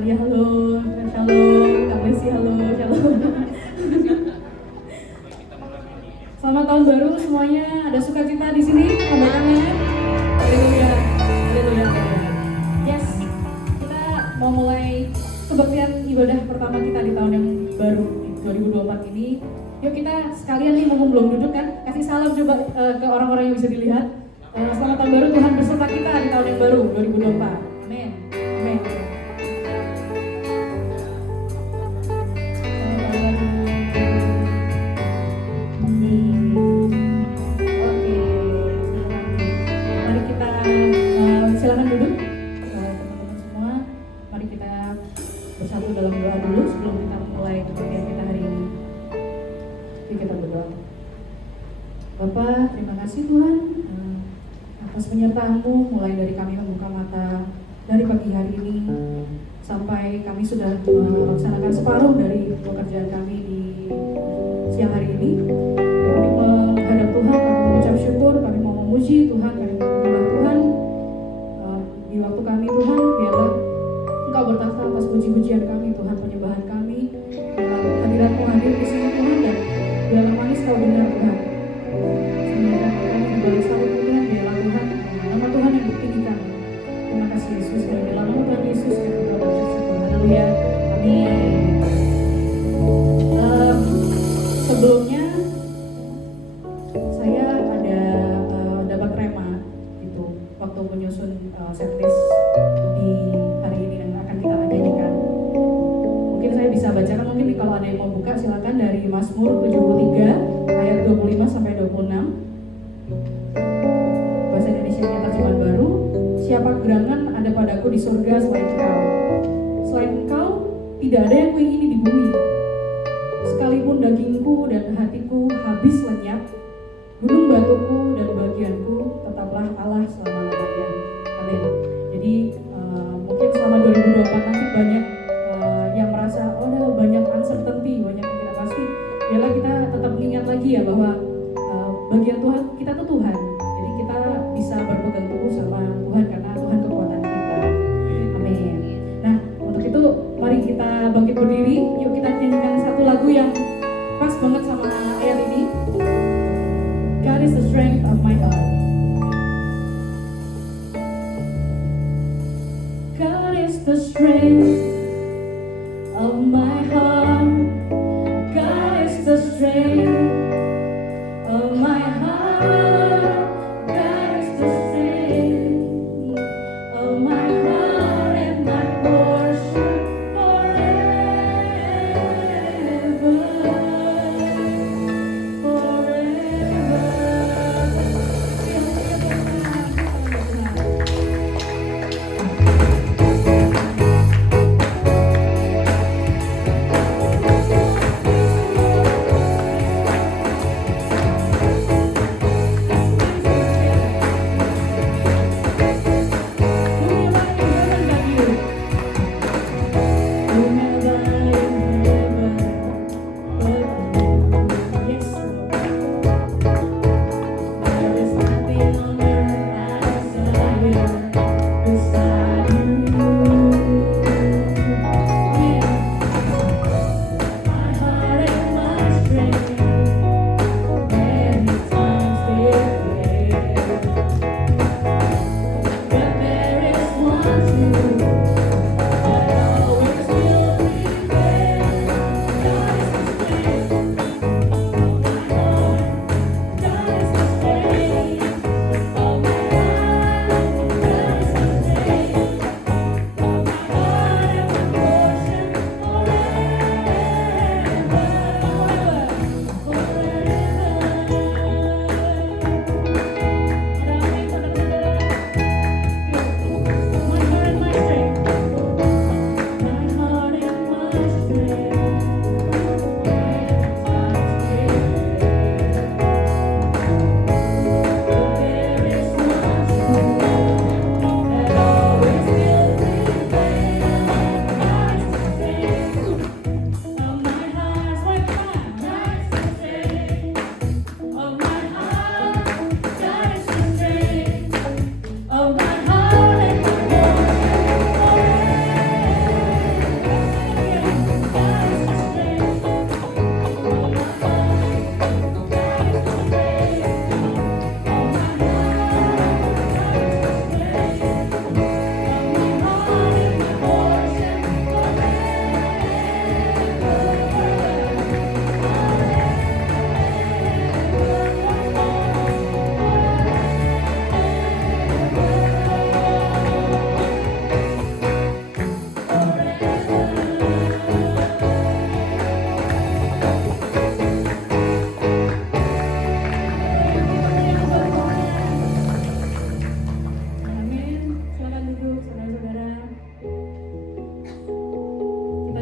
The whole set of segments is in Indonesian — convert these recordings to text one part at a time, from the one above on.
Alia halo, shalom, Kak Lesi halo, shalom. Selamat tahun baru semuanya. Ada sukacita di sini, tanda tangan. Haleluya, haleluya. Yes, kita mau mulai kebaktian ibadah pertama kita di tahun yang baru di 2024 ini. Yuk kita sekalian nih, mumpung belum duduk kan, kasih salam coba ke orang-orang yang bisa dilihat. Selamat tahun baru, Tuhan beserta kita di tahun yang baru 2024. Amin. Amin. Silakan duduk, teman-teman semua. Mari kita bersatu dalam doa dulu sebelum kita mulai kebaktian kita hari ini. Yuk kita berdoa. Bapa, terima kasih Tuhan atas penyertaan-Mu mulai dari kami membuka mata dari pagi hari ini sampai kami sudah melaksanakan separuh dari pekerjaan kami di siang hari ini. Kami menghadap Tuhan, kami mengucap syukur, kami mau memuji Tuhan, kami menyembah Tuhan. Di waktu kami Tuhan, biarlah Engkau bertata atas puji-pujian kami, Tuhan, penyembahan kami. Biarlah hadirat-Mu hadir di sini Tuhan, dan biarlah manis Kau benar Tuhan. Semoga kami di balik salib Tuhan, biarlah Tuhan nama Tuhan yang ditinggikan. Terima kasih Yesus, dan dalam nama Tuhan Yesus kami berdoa syukur. Haleluya, amin. Sebelumnya saya ada dapat rema gitu waktu menyusun setlist di hari ini yang akan kita nyanyikan. Mungkin saya bisa bacakan, mungkin kalau ada yang mau buka silakan dari Mazmur 73 ayat 25 sampai 26. Bahasa Indonesianya terjemahan baru. Siapa gerangan ada padaku di surga selain Engkau? Selain Engkau tidak ada yang kuingini di bumi. Sekalipun dagingku dan hatiku habis lenyap, gunung batuku dan bagianku tetaplah Allah selama-lamanya. Amin. Jadi mungkin selama 2024 nanti banyak yang merasa banyak uncertainty, banyak yang tidak pasti. Biarlah kita tetap mengingat lagi ya bahwa bagian Tuhan kita tuh Tuhan. Jadi kita bisa berpegang teguh sama Tuhan karena Tuhan kekuatan kita. Amin. Nah, untuk itu mari kita bangkit berdiri. Yuk kita nyanyikan satu lagu yang pas banget sama ayat ini. God is the strength of my heart. God is the strength of my heart. God is the strength of my heart. God is the strength of my heart and my portion forever.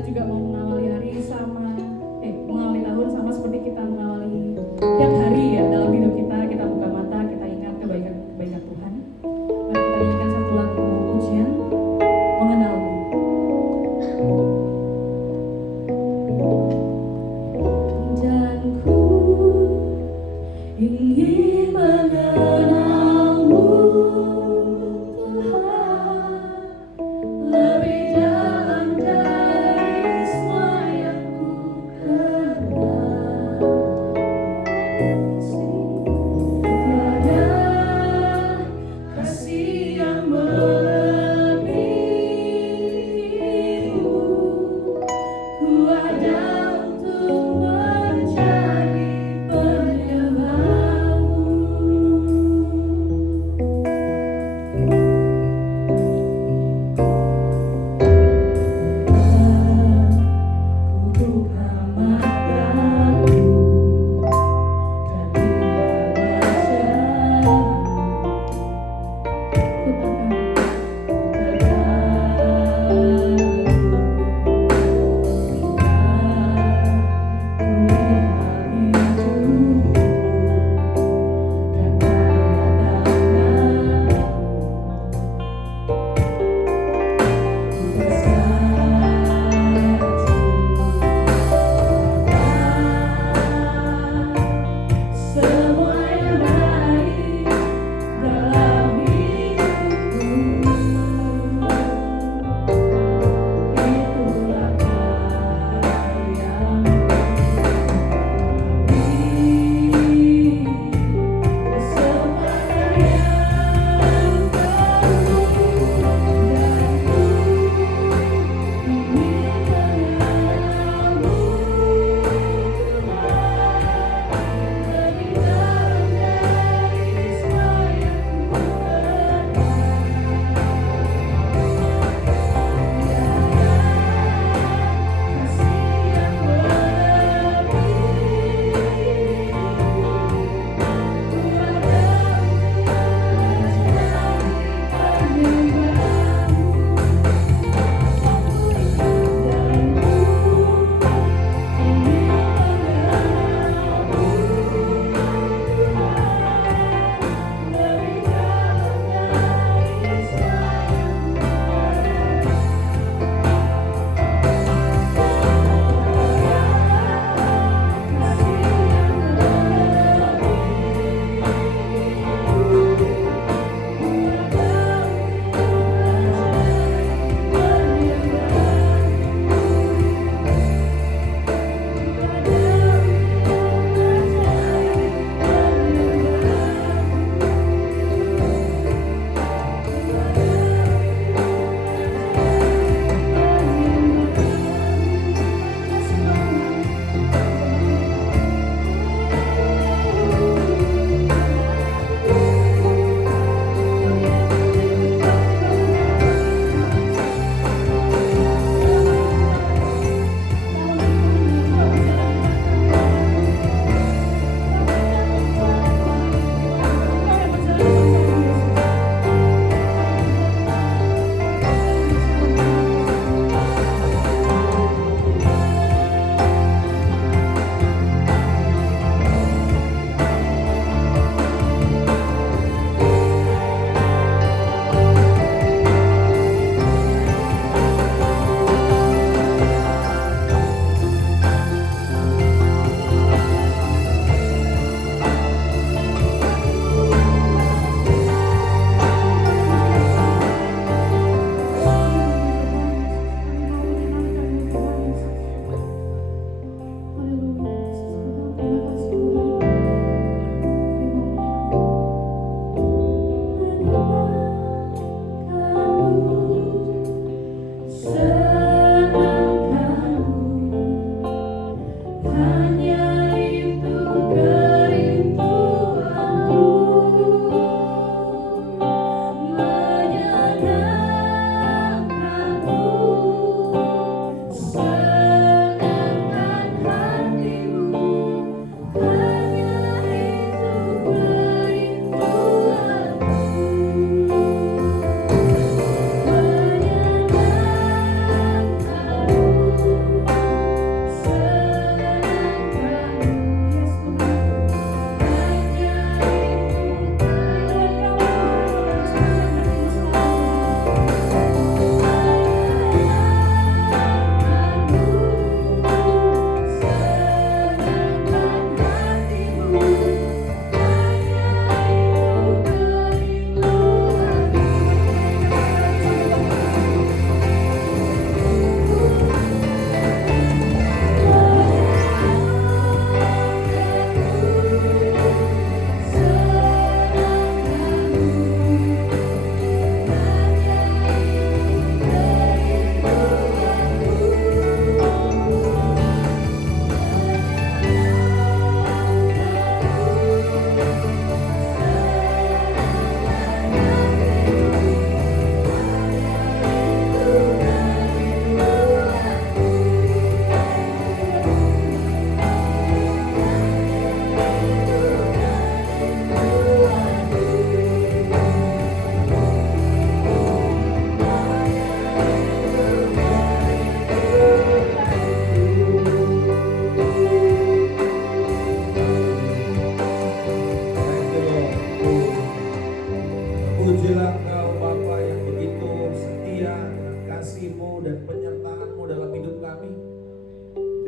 juga mau mengawali hari mengawali tahun sama seperti kita mengawali tiap hari ya dalam hidup kita. Kita buka mata, kita ingat kebaikan Tuhan. Mari kita nyanyikan satu lagu pujian, Mengenalmu. Dan ku ingin mengenalmu Tuhan lebih dalam dari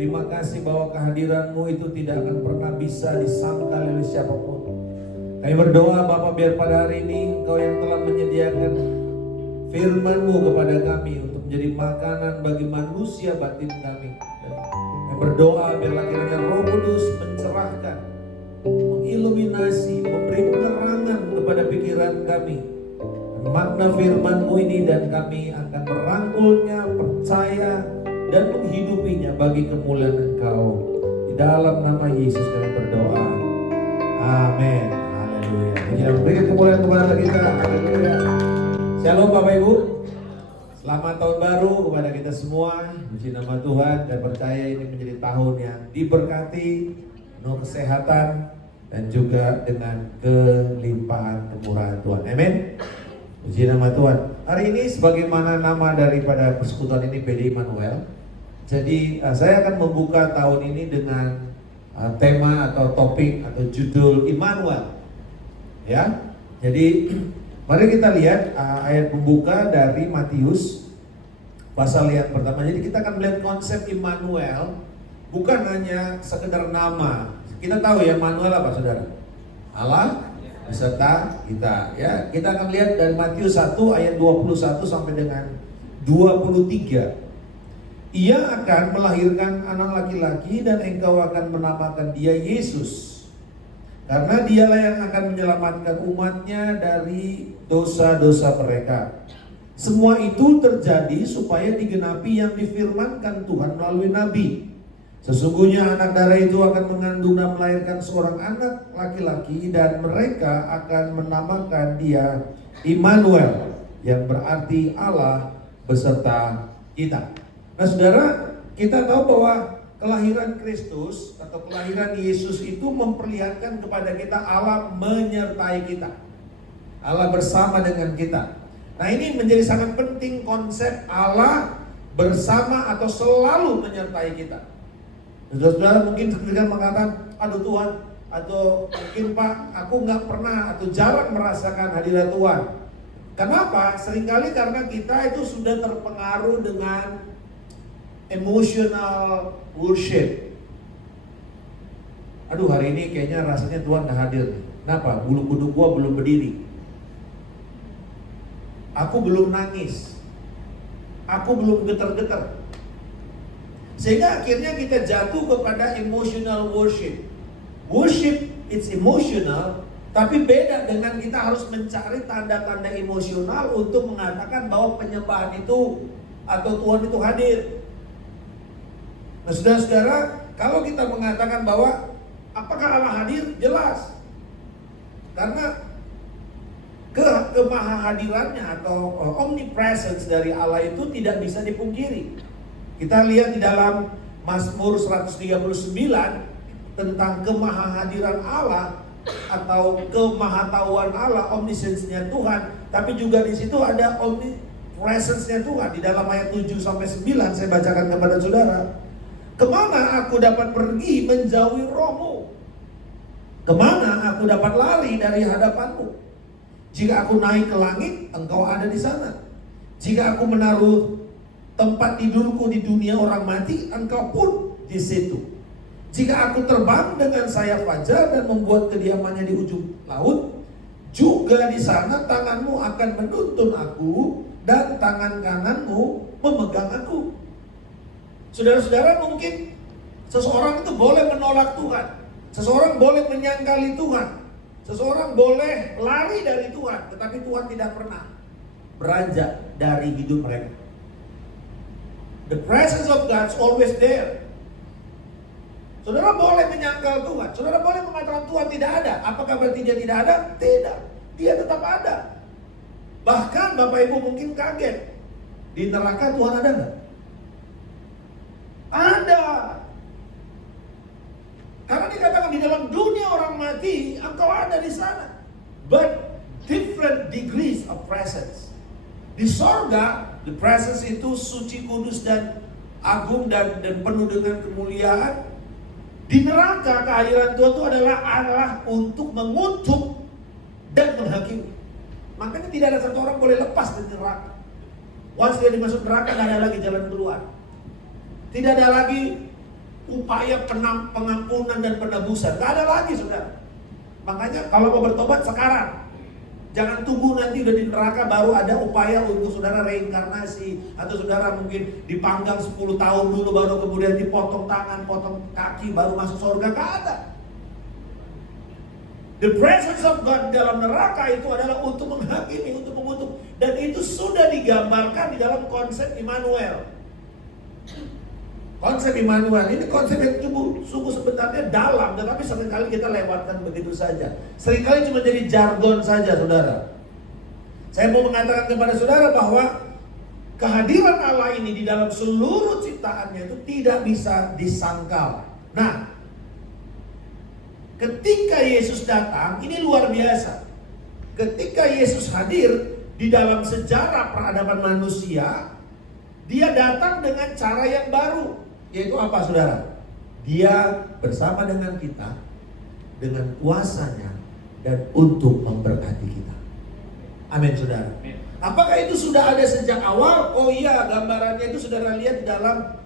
Terima kasih bahwa kehadiran-Mu itu tidak akan pernah bisa disangkal oleh siapapun. Kami berdoa Bapa, biar pada hari ini Engkau yang telah menyediakan firman-Mu kepada kami untuk menjadi makanan bagi manusia batin kami. Kami berdoa biarlah kiranya Roh Kudus mencerahkan, mengiluminasi, memberi penerangan kepada pikiran kami makna firman-Mu ini, dan kami akan merangkulnya, percaya, dan menghidupinya bagi kemuliaan Engkau. Di dalam nama Yesus kami berdoa. Amin. Haleluya. Kita berikan kemuliaan kepada kita. Haleluya. Shalom Bapak Ibu. Selamat tahun baru kepada kita semua. Puji nama Tuhan, dan percaya ini menjadi tahun yang diberkati, penuh kesehatan, dan juga dengan kelimpahan kemurahan Tuhan. Amin. Puji nama Tuhan. Hari ini sebagaimana nama daripada persekutuan ini, PD Immanuel. Jadi saya akan membuka tahun ini dengan tema atau topik atau judul Immanuel. Ya. Jadi mari kita lihat ayat pembuka dari Matius pasal yang pertama. Jadi kita akan melihat konsep Immanuel bukan hanya sekedar nama. Kita tahu ya Immanuel apa Saudara? Allah beserta kita, ya. Kita akan lihat dari Matius 1 ayat 21 sampai dengan 23. Ia akan melahirkan anak laki-laki dan engkau akan menamakan dia Yesus, karena dialah yang akan menyelamatkan umatnya dari dosa-dosa mereka. Semua itu terjadi supaya digenapi yang difirmankan Tuhan melalui nabi. Sesungguhnya anak darah itu akan mengandung dan melahirkan seorang anak laki-laki, dan mereka akan menamakan dia Immanuel, yang berarti Allah beserta kita. Nah Saudara, kita tahu bahwa kelahiran Kristus atau kelahiran Yesus itu memperlihatkan kepada kita Allah menyertai kita, Allah bersama dengan kita. Nah ini menjadi sangat penting, konsep Allah bersama atau selalu menyertai kita. Saudara mungkin ketika mengatakan, aduh Tuhan, atau mungkin Pak, aku nggak pernah atau jarang merasakan hadirat Tuhan. Kenapa? Seringkali karena kita itu sudah terpengaruh dengan emotional worship. Aduh hari ini kayaknya rasanya Tuhan nggak hadir. Kenapa? Bulu kuduk gua belum berdiri. Aku belum nangis. Aku belum getar-getar. Sehingga akhirnya kita jatuh kepada emotional worship. Worship it's emotional, tapi beda dengan kita harus mencari tanda-tanda emosional untuk mengatakan bahwa penyembahan itu atau Tuhan itu hadir. Nah saudara-saudara, kalau kita mengatakan bahwa apakah Allah hadir? Jelas. Karena kemahahadirannya atau omnipresence dari Allah itu tidak bisa dipungkiri. Kita lihat di dalam Mazmur 139 tentang kemahahadiran Allah atau kemahatauan Allah, omniscience-nya Tuhan, tapi juga di situ ada omnipresence-nya Tuhan. Di dalam ayat 7 sampai 9 saya bacakan kepada saudara. Kemana aku dapat pergi menjauhi rohmu? Kemana aku dapat lari dari hadapanmu? Jika aku naik ke langit, engkau ada di sana. Jika aku menaruh tempat tidurku di dunia orang mati, engkau pun di situ. Jika aku terbang dengan sayap fajar dan membuat kediamannya di ujung laut, juga di sana tanganmu akan menuntun aku dan tangan kananmu memegang aku. Saudara-saudara, mungkin seseorang itu boleh menolak Tuhan, seseorang boleh menyangkali Tuhan, seseorang boleh lari dari Tuhan, tetapi Tuhan tidak pernah beranjak dari hidup mereka. The presence of God is always there. Saudara boleh menyangkal Tuhan, saudara boleh mengatakan Tuhan tidak ada. Apakah berarti dia tidak ada? Tidak, dia tetap ada. Bahkan Bapak Ibu mungkin kaget, di neraka Tuhan ada nggak? Ada. Karena dikatakan di dalam dunia orang mati, engkau ada di sana. But different degrees of presence. Di sorga, the presence itu suci, kudus, dan agung dan penuh dengan kemuliaan. Di neraka, kehadiran Tuhan itu adalah Allah untuk mengutuk dan menghakimi. Makanya tidak ada satu orang boleh lepas dari neraka. Once dia dimasuk neraka, tidak ada lagi jalan keluar. Tidak ada lagi upaya pengampunan dan penebusan. Gak ada lagi, saudara. Makanya kalau mau bertobat sekarang. Jangan tunggu nanti udah di neraka baru ada upaya untuk saudara reinkarnasi. Atau saudara mungkin dipanggang 10 tahun dulu baru kemudian dipotong tangan, potong kaki baru masuk surga. Gak ada. The presence of God dalam neraka itu adalah untuk menghakimi, untuk mengutuk. Dan itu sudah digambarkan di dalam konsep Immanuel. Konsep Immanuel ini konsep yang sungguh sebenarnya dalam, tetapi seringkali kita lewatkan begitu saja. Seringkali cuma jadi jargon saja, saudara. Saya mau mengatakan kepada saudara bahwa kehadiran Allah ini di dalam seluruh ciptaannya itu tidak bisa disangkal. Nah, ketika Yesus datang, ini luar biasa. Ketika Yesus hadir di dalam sejarah peradaban manusia, dia datang dengan cara yang baru. Yaitu apa, saudara? Dia bersama dengan kita, dengan kuasanya, dan untuk memberkati kita. Amin, saudara. Apakah itu sudah ada sejak awal? Oh iya, gambarannya itu saudara lihat di dalam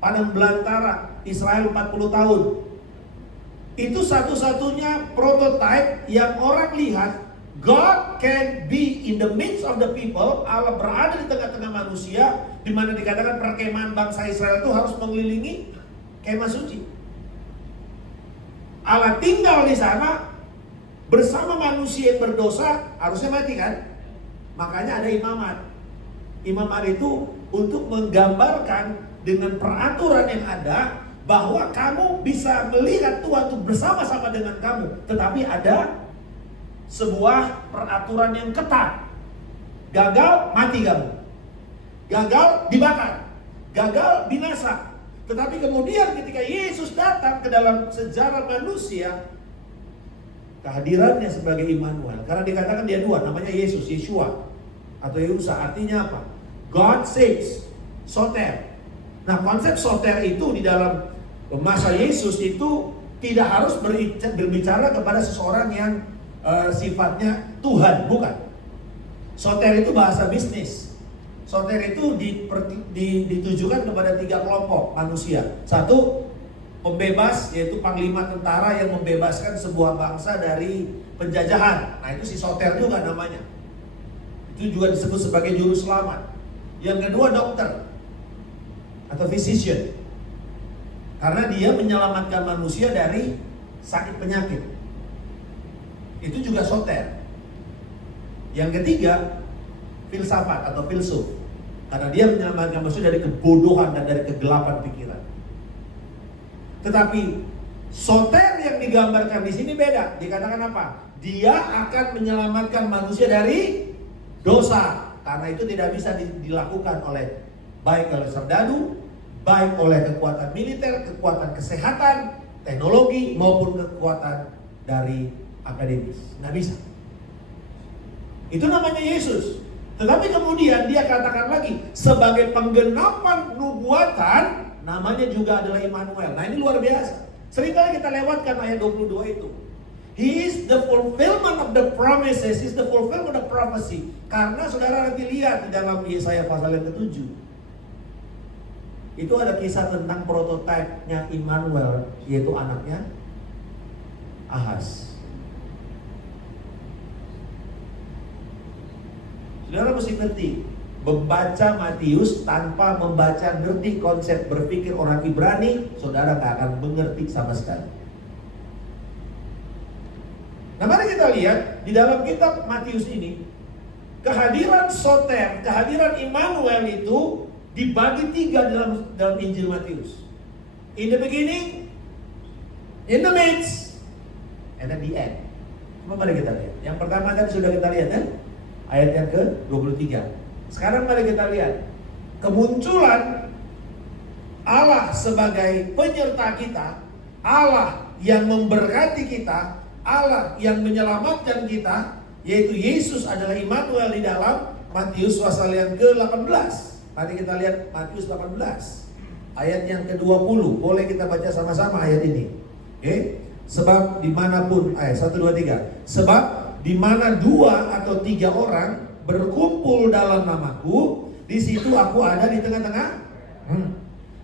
padang belantara Israel 40 tahun. Itu satu-satunya prototipe yang orang lihat God can be in the midst of the people. Allah berada di tengah-tengah manusia, di mana dikatakan perkemahan bangsa Israel itu harus mengelilingi kemah suci. Allah tinggal di sana bersama manusia yang berdosa, harusnya mati kan? Makanya ada imamat. Imamat itu untuk menggambarkan dengan peraturan yang ada bahwa kamu bisa melihat Tuhan itu bersama-sama dengan kamu, tetapi ada sebuah peraturan yang ketat. Gagal, mati kamu. Gagal, dibakar. Gagal, binasa. Tetapi kemudian ketika Yesus datang ke dalam sejarah manusia, kehadirannya sebagai Immanuel, karena dikatakan dia dua, namanya Yesus, Yeshua atau Yehusa, artinya apa? God saves, soter. Nah, konsep soter itu di dalam masa Yesus itu tidak harus berbicara kepada seseorang yang sifatnya Tuhan, bukan. Soter itu bahasa bisnis. Soter itu ditujukan kepada 3 kelompok manusia. Satu, pembebas, yaitu panglima tentara yang membebaskan sebuah bangsa dari penjajahan. Nah, itu si soter juga namanya. Itu juga disebut sebagai juru selamat. Yang kedua, dokter atau physician, karena dia menyelamatkan manusia dari sakit penyakit. Itu juga soter. Yang ketiga, filsafat atau filsuf, karena dia menyelamatkan manusia dari kebodohan dan dari kegelapan pikiran. Tetapi soter yang digambarkan di sini beda. Dikatakan apa? Dia akan menyelamatkan manusia dari dosa, karena itu tidak bisa dilakukan oleh baik oleh serdadu, baik oleh kekuatan militer, kekuatan kesehatan, teknologi, maupun kekuatan dari akademis. Nggak bisa. Itu namanya Yesus. Tetapi kemudian dia katakan lagi, sebagai penggenapan nubuatan, namanya juga adalah Immanuel. Nah, ini luar biasa. Seringkali kita lewatkan ayat 22 itu. He is the fulfillment of the promises, he is the fulfillment of prophecy. Karena saudara nanti lihat di dalam Yesaya pasal yang ke-7. Itu ada kisah tentang prototipenya Immanuel, yaitu anaknya Ahaz. Saudara mesti ngerti, membaca Matius tanpa membaca ngerti konsep berpikir orang Ibrani, saudara gak akan mengerti sama sekali. Nah, mari kita lihat di dalam kitab Matius ini, kehadiran soter, kehadiran Immanuel itu dibagi 3 dalam Injil Matius. In the beginning, in the midst, and at the end. Mari kita lihat. Yang pertama kan sudah kita lihat kan? Ayat yang ke-23. Sekarang mari kita lihat kemunculan Allah sebagai penyerta kita, Allah yang memberkati kita, Allah yang menyelamatkan kita, yaitu Yesus adalah Immanuel di dalam Matius pasal yang ke-18. Mari kita lihat Matius 18 ayat yang ke-20. Boleh kita baca sama-sama ayat ini. Oke? Sebab dimanapun, ayat 1, 2, 3. Sebab di mana 2 atau 3 orang berkumpul dalam namaku, di situ aku ada di tengah-tengah.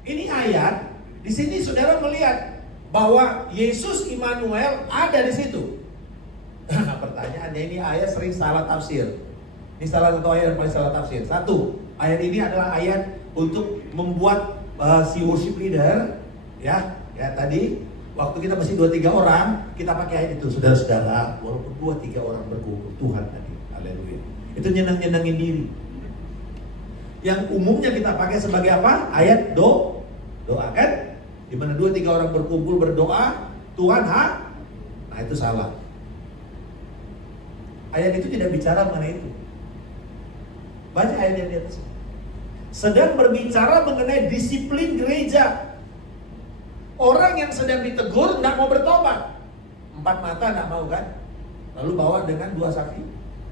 Ini ayat Di sini saudara melihat bahwa Yesus Immanuel ada di situ. Nah, pertanyaannya, ini ayat sering salah tafsir. Ini salah satu ayat yang paling salah tafsir. Satu, ayat ini adalah ayat untuk membuat si worship leader, ya tadi waktu kita masih 2-3 orang, kita pakai ayat itu, saudara-saudara, walaupun 2-3 orang berkumpul, Tuhan tadi, haleluya. Itu nyenang-nyenangin diri. Yang umumnya kita pakai sebagai apa? Ayat doa kan? Di mana 2-3 orang berkumpul berdoa, Tuhan Nah, itu salah. Ayat itu tidak bicara mengenai itu. Baca ayat yang di atas. Sedang berbicara mengenai disiplin gereja. Orang yang sedang ditegur tidak mau bertobat. 4 mata tidak mau kan? Lalu bawa dengan 2 saksi,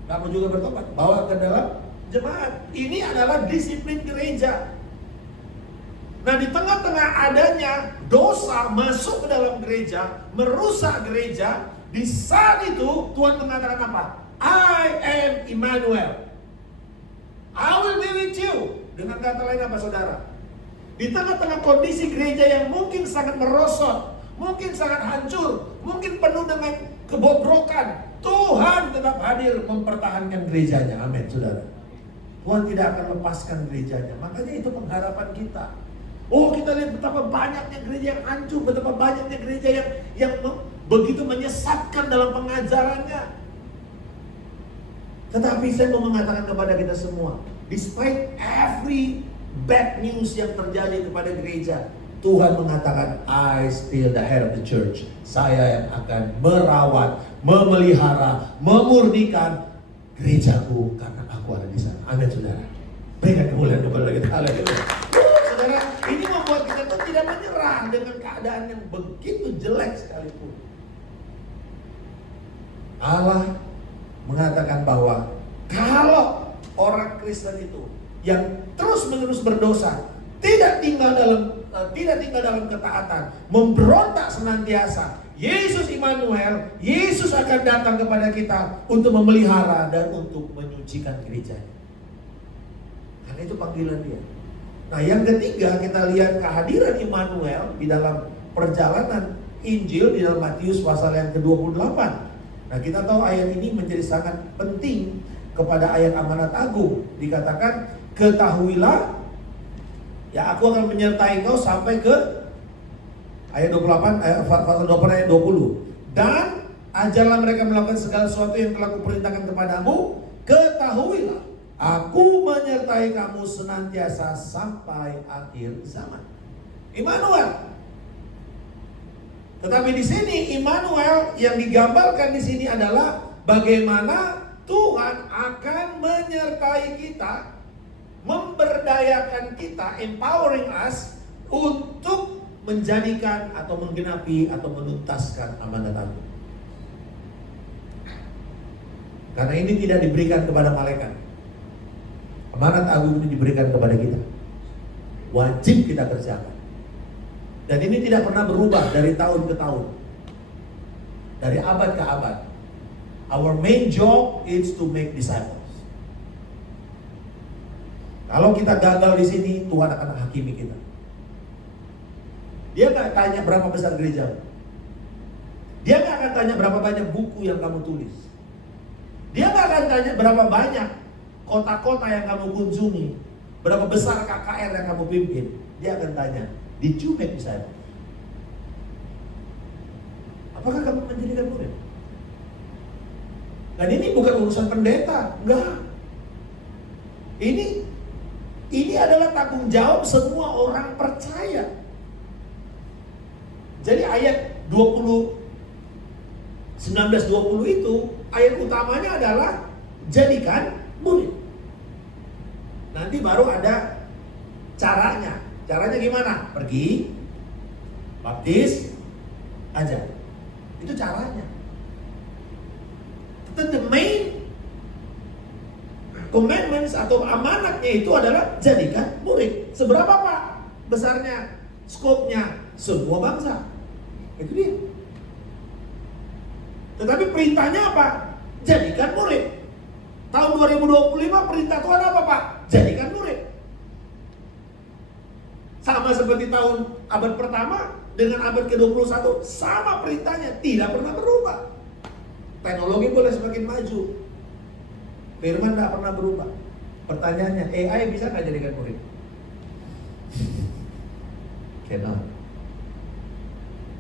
tidak mau juga bertobat. Bawa ke dalam jemaat. Ini adalah disiplin gereja. Nah, di tengah-tengah adanya dosa masuk ke dalam gereja, merusak gereja, di saat itu Tuhan mengatakan apa? I am Immanuel. I will be with you. Dengan kata lain apa, saudara? Di tengah-tengah kondisi gereja yang mungkin sangat merosot, mungkin sangat hancur, mungkin penuh dengan kebobrokan, Tuhan tetap hadir mempertahankan gerejanya. Amin, saudara. Tuhan tidak akan lepaskan gerejanya. Makanya itu pengharapan kita. Oh, kita lihat betapa banyaknya gereja yang hancur, betapa banyaknya gereja yang begitu menyesatkan dalam pengajarannya. Tetapi saya mau mengatakan kepada kita semua, despite every bad news yang terjadi kepada gereja, Tuhan mengatakan, I still the head of the church. Saya yang akan merawat, memelihara, memurnikan gerejaku karena aku ada di sana. Amin, saudara. Berikan kemuliaan kepada kita. Haleluya. Saudara, ini membuat kita tuh tidak menyerah dengan keadaan yang begitu jelek sekalipun. Allah mengatakan bahwa kalau orang Kristen itu yang terus-menerus berdosa, tidak tinggal dalam ketaatan, memberontak senantiasa, Yesus Immanuel, Yesus akan datang kepada kita untuk memelihara dan untuk menyucikan gerejanya. Karena itu panggilan dia. Nah, yang ketiga, kita lihat kehadiran Immanuel di dalam perjalanan Injil di dalam Matius pasal yang ke-28. Nah, kita tahu ayat ini menjadi sangat penting kepada ayat amanat agung. Dikatakan, ketahuilah, ya aku akan menyertai kau sampai ke ayat 28, pasal 28 ayat 20. Dan ajarlah mereka melakukan segala sesuatu yang telah kuperintahkan kepadamu. Ketahuilah, aku menyertai kamu senantiasa sampai akhir zaman. Immanuel. Tetapi di sini Immanuel yang digambarkan di sini adalah bagaimana Tuhan akan menyertai kita, memberdayakan kita, empowering us untuk menjadikan atau menggenapi atau menuntaskan amanat agung. Karena ini tidak diberikan kepada malaikat. Amanat agung ini diberikan kepada kita. Wajib kita kerjakan. Dan ini tidak pernah berubah dari tahun ke tahun, dari abad ke abad. Our main job is to make disciples. Kalau kita gagal di sini, Tuhan akan menghakimi kita. Dia nggak tanya berapa besar gereja. Dia nggak akan tanya berapa banyak buku yang kamu tulis. Dia nggak akan tanya berapa banyak kota-kota yang kamu kunjungi, berapa besar KKR yang kamu pimpin. Dia akan tanya, did you make disciples? Apakah kamu menjadikan murid? Dan ini bukan urusan pendeta, enggak. Ini adalah tanggung jawab semua orang percaya. Jadi ayat 19-20 itu, ayat utamanya adalah jadikan murid. Nanti baru ada caranya. Caranya gimana? Pergi, baptis, ajar. Itu caranya. The main commandments atau amanatnya itu adalah jadikan murid. Seberapa Pak besarnya, skopnya? Semua bangsa. Itu dia. Tetapi perintahnya apa? Jadikan murid. Tahun 2025 perintah Tuhan apa Pak? Jadikan murid. Sama Sama seperti tahun abad pertama dengan abad ke-21, sama perintahnya, tidak pernah berubah. Teknologi boleh semakin maju, firman tidak pernah berubah. Pertanyaannya, AI bisa nggak jadikan murid? Cannot.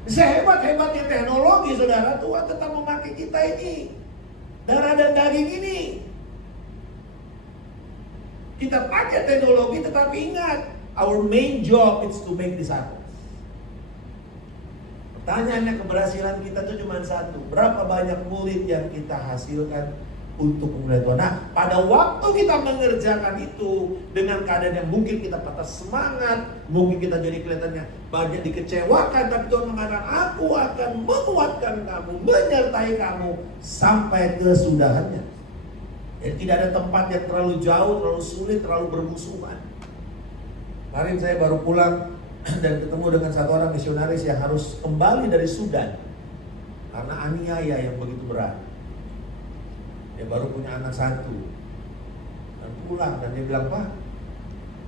Sehebat-hebatnya teknologi, saudara, Tuhan tetap memakai kita ini, darah dan daging ini. Kita pakai teknologi, tetapi ingat, our main job is to make disciples. Pertanyaannya, keberhasilan kita itu cuma satu. Berapa banyak murid yang kita hasilkan untuk kemuliaan Tuhan? Nah, pada waktu kita mengerjakan itu dengan keadaan yang mungkin kita patah semangat, mungkin kita jadi kelihatannya banyak dikecewakan, tapi Tuhan mengatakan, aku akan menguatkan kamu, menyertai kamu sampai kesudahannya. Jadi tidak ada tempat yang terlalu jauh, terlalu sulit, terlalu bermusuhan. Kemarin saya baru pulang dan ketemu dengan satu orang misionaris yang harus kembali dari Sudan karena aniaya yang begitu berat. Dia baru punya anak satu dan pulang, dan dia bilang, Pak,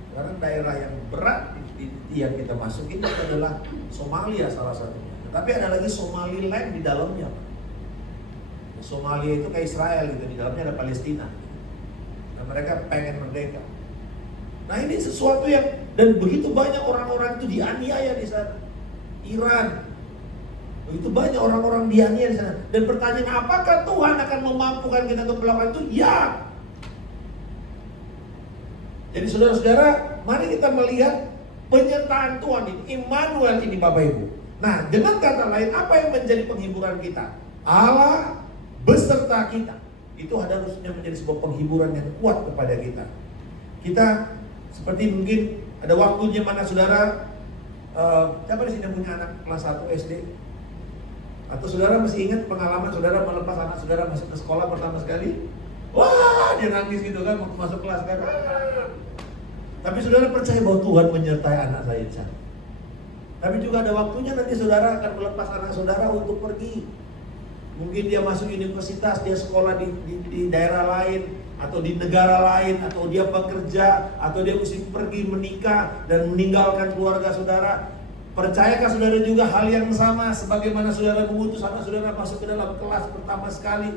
sekarang daerah yang berat yang kita masukin itu adalah Somalia salah satunya. Tapi ada lagi Somaliland di dalamnya, Pak. Somalia itu kayak Israel gitu, di dalamnya ada Palestina. Dan mereka pengen merdeka. Nah, ini sesuatu yang, dan begitu banyak orang-orang itu dianiaya di sana. Iran, begitu banyak orang-orang dianiaya di sana. Dan pertanyaan, apakah Tuhan akan memampukan kita untuk melakukan itu? Ya. Jadi saudara-saudara, mari kita melihat penyertaan Tuhan ini, Immanuel ini, Bapak Ibu. Nah, dengan kata lain, apa yang menjadi penghiburan kita? Allah beserta kita. Itu harusnya menjadi sebuah penghiburan yang kuat kepada kita. Kita seperti mungkin ada waktunya mana saudara, siapa di sini yang punya anak kelas 1 SD? Atau saudara masih ingat pengalaman saudara melepas anak saudara masuk ke sekolah pertama sekali? Wah, dia nangis gitu kan, waktu masuk kelas kan. Tapi saudara percaya bahwa Tuhan menyertai anak saya di sana. Tapi juga ada waktunya nanti saudara akan melepas anak saudara untuk pergi. Mungkin dia masuk universitas, dia sekolah di daerah lain, atau di negara lain, atau dia bekerja, atau dia mesti pergi menikah dan meninggalkan keluarga saudara. Percayakah saudara juga hal yang sama sebagaimana saudara mengutus anak saudara masuk ke dalam kelas pertama sekali,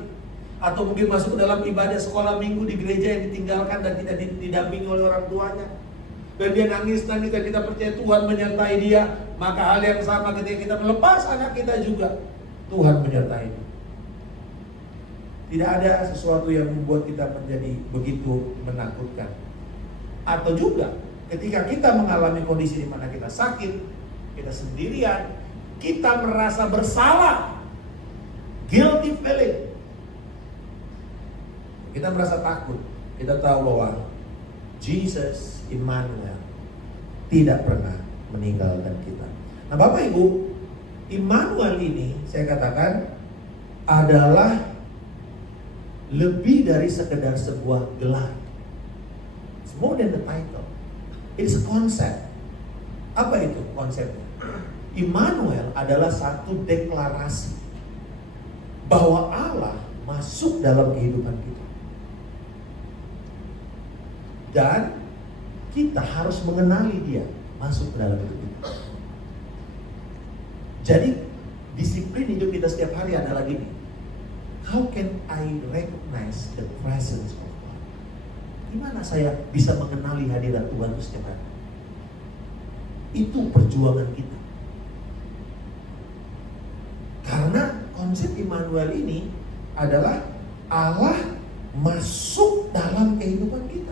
atau mungkin masuk ke dalam ibadah sekolah minggu di gereja yang ditinggalkan dan tidak didampingi oleh orang tuanya, dan dia nangis dan kita percaya Tuhan menyertai dia. Maka hal yang sama ketika kita melepas anak kita juga, Tuhan menyertai dia. Tidak ada sesuatu yang membuat kita menjadi begitu menakutkan. Atau juga ketika kita mengalami kondisi di mana kita sakit, kita sendirian, kita merasa bersalah, guilty feeling, kita merasa takut. Kita tahu bahwa Jesus Immanuel tidak pernah meninggalkan kita. Nah, Bapak Ibu, Immanuel ini saya katakan adalah lebih dari sekedar sebuah gelar. It's more than the title. It's a concept. Apa itu konsepnya? Immanuel adalah satu deklarasi bahwa Allah masuk dalam kehidupan kita. Dan kita harus mengenali dia masuk ke dalam hidup kita. Jadi disiplin hidup kita setiap hari adalah gini. How can I recognize the presence of God? Gimana saya bisa mengenali hadirat Tuhan itu setiap hari? Itu perjuangan kita. Karena konsep Immanuel ini adalah Allah masuk dalam kehidupan kita.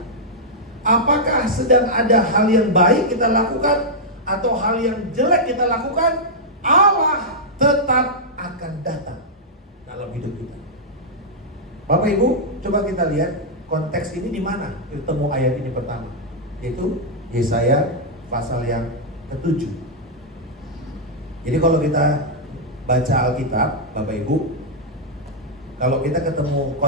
Apakah sedang ada hal yang baik kita lakukan atau hal yang jelek kita lakukan, Allah tetap akan datang dalam hidup kita. Bapak Ibu, coba kita lihat konteks ini di mana ketemu ayat ini pertama, yaitu Yesaya pasal yang ke-7. Jadi kalau kita baca Alkitab, Bapak Ibu, kalau kita ketemu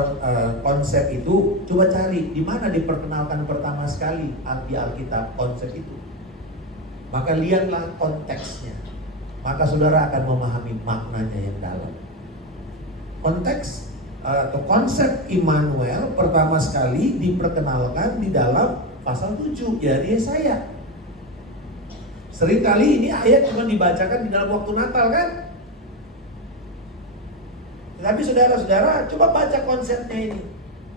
konsep itu, coba cari di mana diperkenalkan pertama sekali di Alkitab konsep itu. Maka lihatlah konteksnya. Maka saudara akan memahami maknanya yang dalam. Konteks atau konsep Immanuel pertama sekali diperkenalkan di dalam pasal 7 dari Yesaya. Seringkali ini ayat cuma dibacakan di dalam waktu Natal kan? Tapi saudara-saudara, coba baca konsepnya ini.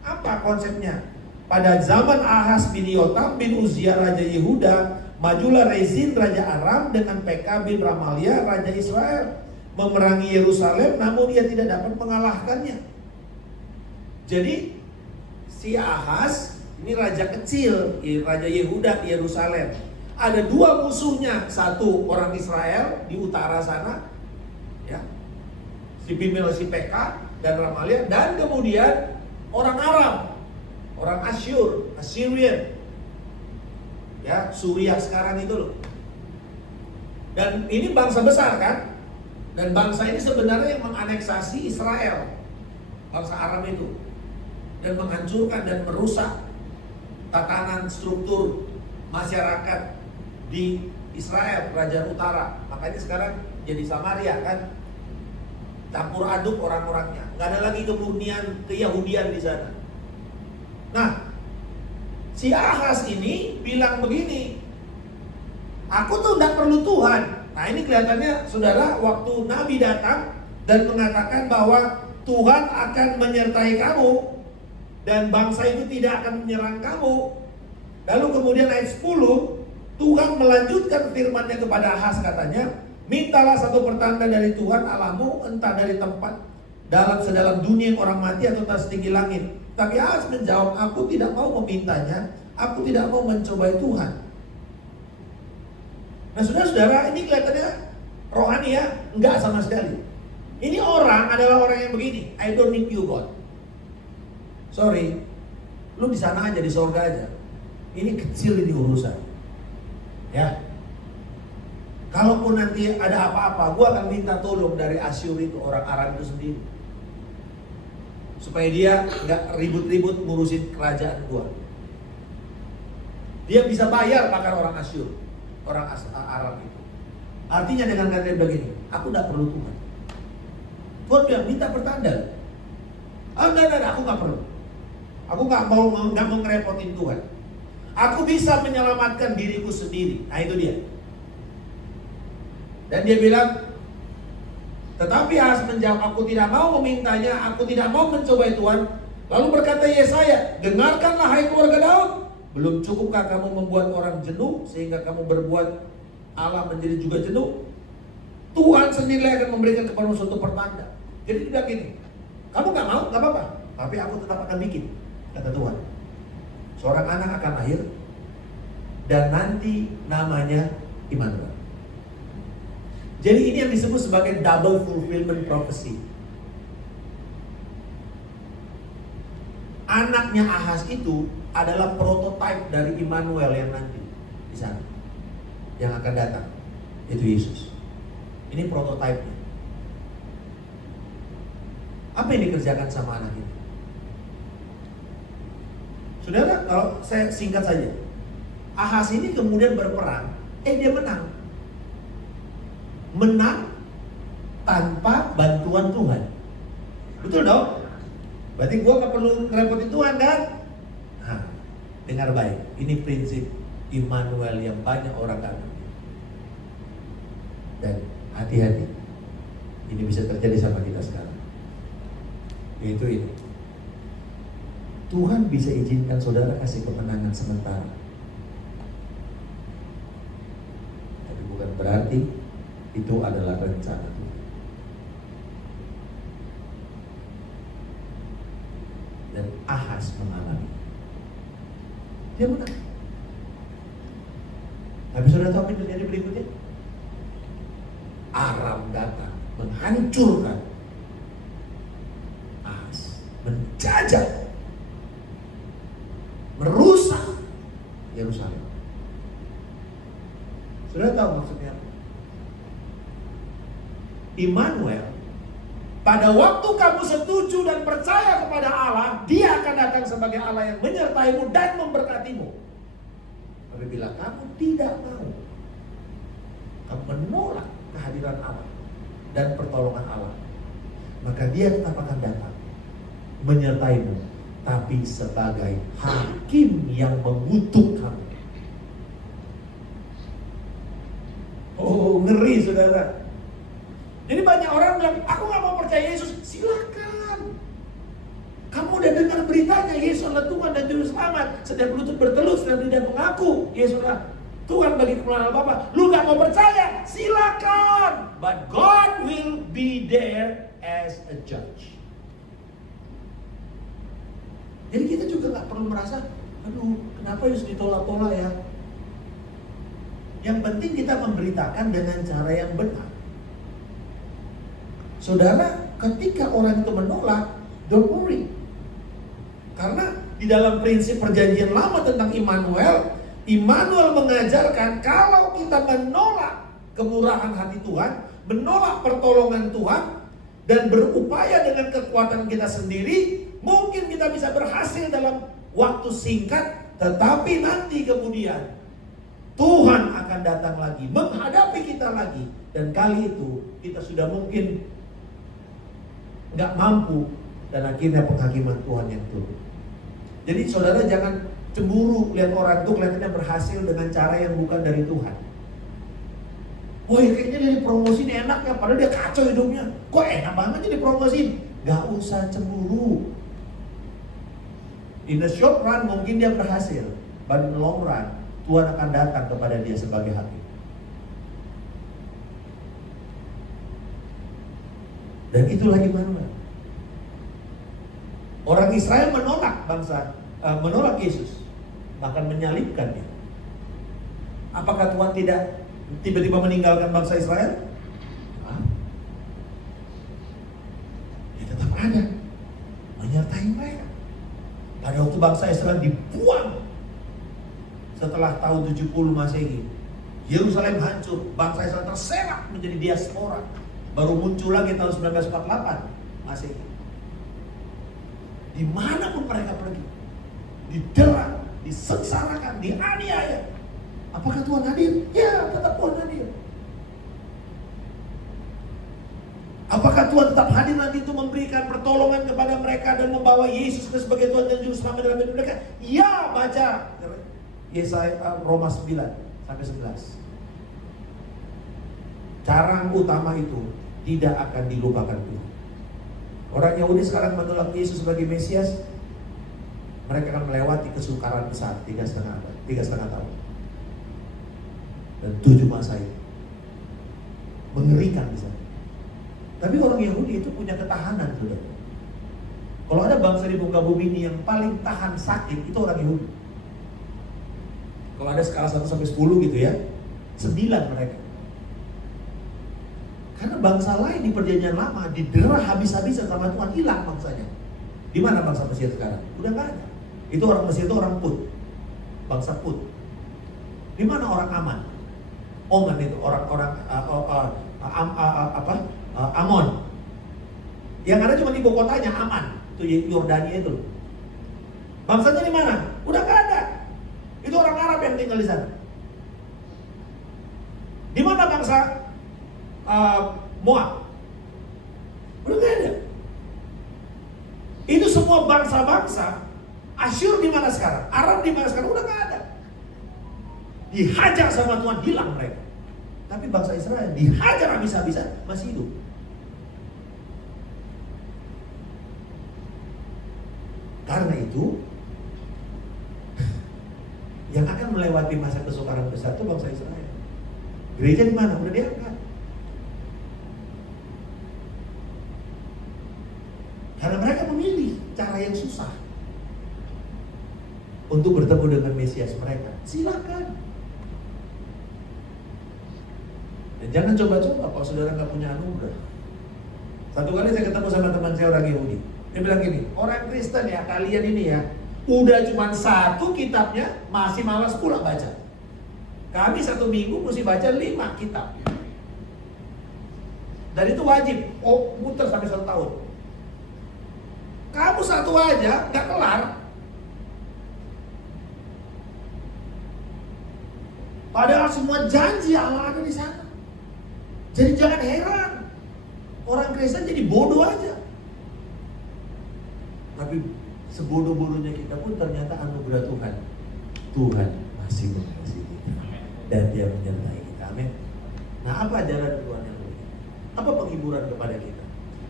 Apa konsepnya? Pada zaman Ahaz bin Yotam bin Uzziah Raja Yehuda, majulah Rezin Raja Aram dengan Pekah bin Ramalia Raja Israel memerangi Yerusalem, namun ia tidak dapat mengalahkannya. Jadi si Ahaz ini raja kecil, Raja Yehuda di Yerusalem. Ada dua musuhnya, satu orang Israel di utara sana, ya, dipimpin oleh si Pekah dan Ramalia, dan kemudian orang Aram, orang Assyrian, ya, Suriah sekarang itu loh. Dan ini bangsa besar kan? Dan bangsa ini sebenarnya yang menganeksasi Israel, bangsa Aram itu, dan menghancurkan dan merusak tatanan struktur masyarakat di Israel, kerajaan utara. Makanya sekarang jadi Samaria kan, campur aduk orang-orangnya, nggak ada lagi kemurnian keyahudian di sana. Nah, si Ahaz ini bilang begini, aku tuh nggak perlu Tuhan. Nah ini kelihatannya saudara, waktu Nabi datang dan mengatakan bahwa Tuhan akan menyertai kamu dan bangsa itu tidak akan menyerang kamu. Lalu kemudian ayat 10, Tuhan melanjutkan firman-Nya kepada Ahaz, katanya, mintalah satu pertanda dari Tuhan Allahmu, entah dari tempat dalam sedalam dunia yang orang mati atau tak setinggi langit. Tapi Ahaz menjawab, aku tidak mau memintanya, aku tidak mau mencobai Tuhan. Nah saudara-saudara, ini kelihatannya rohani ya? Enggak sama sekali. Ini orang adalah orang yang begini, I don't need you God. Sorry, lu di sana aja, di surga aja. Ini kecil ini urusan. Ya. Kalaupun nanti ada apa-apa, gua akan minta tolong dari Asyur itu, orang Aram itu sendiri. Supaya dia nggak ribut-ribut ngurusin kerajaan gua. Dia bisa bayar bahkan orang Asyur, orang Aram itu. Artinya dengan kata begini, aku nggak perlu Tuhan. Tuhan bilang minta pertanda. Enggak, aku nggak perlu. Aku nggak mau ngerepotin Tuhan. Aku bisa menyelamatkan diriku sendiri. Nah itu dia. Dan dia bilang, tetapi Ahaz menjawab, aku tidak mau memintanya, aku tidak mau mencobai Tuhan. Lalu berkata Yesaya, dengarkanlah hai keluarga Daud. Belum cukupkah kamu membuat orang jenuh sehingga kamu berbuat Allah menjadi juga jenuh? Tuhan sendiri akan memberikan kepadamu suatu pertanda. Jadi tidak gini, kamu gak mau, gak apa-apa, tapi aku tetap akan bikin, kata Tuhan. Seorang anak akan lahir dan nanti namanya Immanuel. Jadi ini yang disebut sebagai double fulfillment prophecy. Anaknya Ahaz itu adalah prototipe dari Immanuel yang nanti di sana, yang akan datang, itu Yesus. Ini prototipenya. Apa yang dikerjakan sama anak itu? Saudara, kalau saya singkat saja, Ahaz ini kemudian berperang, dia menang. Menang tanpa bantuan Tuhan. Betul dong? Berarti gua gak perlu ngerepotin Tuhan kan? Nah, dengar baik, ini prinsip Immanuel yang banyak orang gak ngerti. Dan hati-hati, ini bisa terjadi sama kita sekarang. Yaitu ini, Tuhan bisa izinkan saudara kasih kemenangan sementara, tapi bukan berarti itu adalah rencana Tuhan. Dan Ahaz mengalami, dia menang. Tapi saudara tahu apa yang terjadi berikutnya? Aram datang menghancurkan Ahaz, menjajah, merusak Yerusalem. Saudara tahu maksudnya apa? Immanuel, pada waktu kamu setuju dan percaya kepada Allah, Dia akan datang sebagai Allah yang menyertaimu dan memberkatimu. Tapi bila kamu tidak mau, kamu menolak kehadiran Allah dan pertolongan Allah, maka Dia tetap akan datang menyertaimu, tapi sebagai hakim yang mengutuk kamu. Oh, ngeri saudara. Jadi banyak orang bilang, aku gak mau percaya Yesus. Silakan. Kamu udah dengar beritanya, Yesus adalah Tuhan dan Juru Selamat. Setiap lutut bertelur, setiap lidah mengaku Yesus adalah Tuhan bagi kemuliaan Bapa. Lu gak mau percaya? Silakan. But God will be there as a judge. Jadi kita juga gak perlu merasa, aduh, kenapa Yesus ditolak-tolak ya? Yang penting kita memberitakan dengan cara yang benar. Saudara, ketika orang itu menolak, don't worry. Karena di dalam prinsip perjanjian lama tentang Immanuel mengajarkan kalau kita menolak kemurahan hati Tuhan, menolak pertolongan Tuhan, dan berupaya dengan kekuatan kita sendiri, mungkin kita bisa berhasil dalam waktu singkat, tetapi nanti kemudian Tuhan akan datang lagi, menghadapi kita lagi, dan kali itu kita sudah mungkin nggak mampu, dan akhirnya penghakiman Tuhan yang turun. Jadi saudara jangan cemburu lihat orang itu kelihatannya berhasil dengan cara yang bukan dari Tuhan. Wah ya kayaknya dia dipromosiin enak ya, padahal dia kacau hidupnya. Kok enak banget dia dipromosiin? Gak usah cemburu. In the short run mungkin dia berhasil, but in the long run Tuhan akan datang kepada dia sebagai hakim. Dan itulah Immanuel. Orang Israel menolak Yesus, bahkan menyalibkan dia. Apakah Tuhan tidak tiba-tiba meninggalkan bangsa Israel? Dia tetap ada, menyertai mereka. Pada waktu bangsa Israel dibuang setelah tahun 70 Masehi, Yerusalem hancur, bangsa Israel terserak menjadi diaspora. Baru muncul lagi tahun 1948 Masehi. Dimanapun mereka pergi, didera, disengsarakan, dianiaya. Apakah Tuhan hadir? Ya, tetap Tuhan hadir. Apakah Tuhan tetap hadir nanti itu memberikan pertolongan kepada mereka dan membawa Yesus sebagai Tuhan dan Juru Selamat dalam hidup mereka? Ya, baca Yesaya Roma 9 sampai 11. Cara utama itu tidak akan dilupakan Tuhan. Orang Yahudi sekarang menolak Yesus sebagai Mesias, mereka akan melewati kesukaran besar 3,5 tahun dan 7 masa itu mengerikan di sana. Tapi orang Yahudi itu punya ketahanan, saudara. Kalau ada bangsa di muka bumi ini yang paling tahan sakit, itu orang Yahudi. Kalau ada skala 1 sampai 10 gitu ya, 9 mereka. Karena bangsa lain di perjanjian lama didera habis-habisan sama Tuhan, hilang bangsanya. Di mana bangsa Mesir sekarang? Udah nggak ada. Itu orang Mesir itu orang Put, bangsa Put. Di mana orang Aman? Oman itu orang-orang Amon. Yang ada cuma di ibu kotanya Aman, itu Yordania itu. Bangsanya di mana? Udah nggak ada. Itu orang Arab yang tinggal di sana. Di mana bangsa Moab? Udah gak ada. Itu semua bangsa-bangsa. Asyur di mana sekarang? Arab di mana sekarang? Udah gak ada. Dihajar sama Tuhan, hilang mereka. Tapi bangsa Israel dihajar habis-habisan, masih hidup. Karena itu yang akan melewati masa kesukaran besar itu bangsa Israel. Gereja di mana? Udah diangkat. Karena mereka memilih cara yang susah untuk bertemu dengan Mesias mereka. Silakan. Dan jangan coba-coba kalau saudara nggak punya anugerah. Satu kali saya ketemu sama teman saya orang Yahudi. Dia bilang gini, orang Kristen ya, kalian ini ya, udah cuma 1 kitabnya masih malas pula baca. Kami 1 minggu mesti baca 5 kitab. Dan itu wajib, muter sampai 1 tahun. Kamu 1 aja nggak kelar. Padahal semua janji Allah ada di sana. Jadi jangan heran orang Kristen jadi bodoh aja. Tapi sebodoh-bodohnya kita pun ternyata anugerah Tuhan. Tuhan masih mengasihi kita dan Dia menyertai kita. Amin. Apa jalan Tuhan yang lebih? Apa penghiburan kepada kita?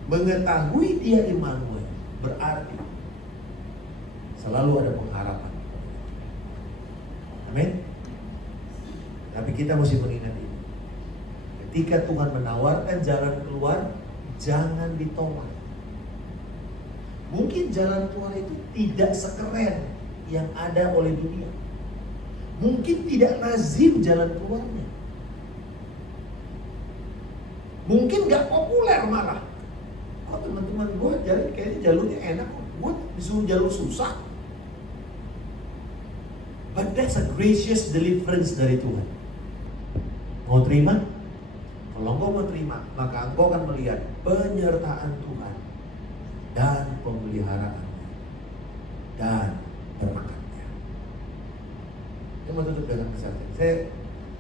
Mengetahui Dia Immanuel berarti selalu ada pengharapan. Amin. Tapi kita mesti mengingat ini. Ketika Tuhan menawarkan jalan keluar, jangan ditolak. Mungkin jalan keluar itu tidak sekeren yang ada oleh dunia. Mungkin tidak lazim jalan keluarnya. Mungkin gak populer malah. Oh teman-teman gue jalan kayaknya jalurnya enak, gue disuruh jalur susah. But that's a gracious deliverance dari Tuhan. Mau terima? Kalau engkau mau terima, maka engkau akan melihat penyertaan Tuhan dan pemeliharaannya dan berkatnya. Saya mau tutup dengan kesaksian. Saya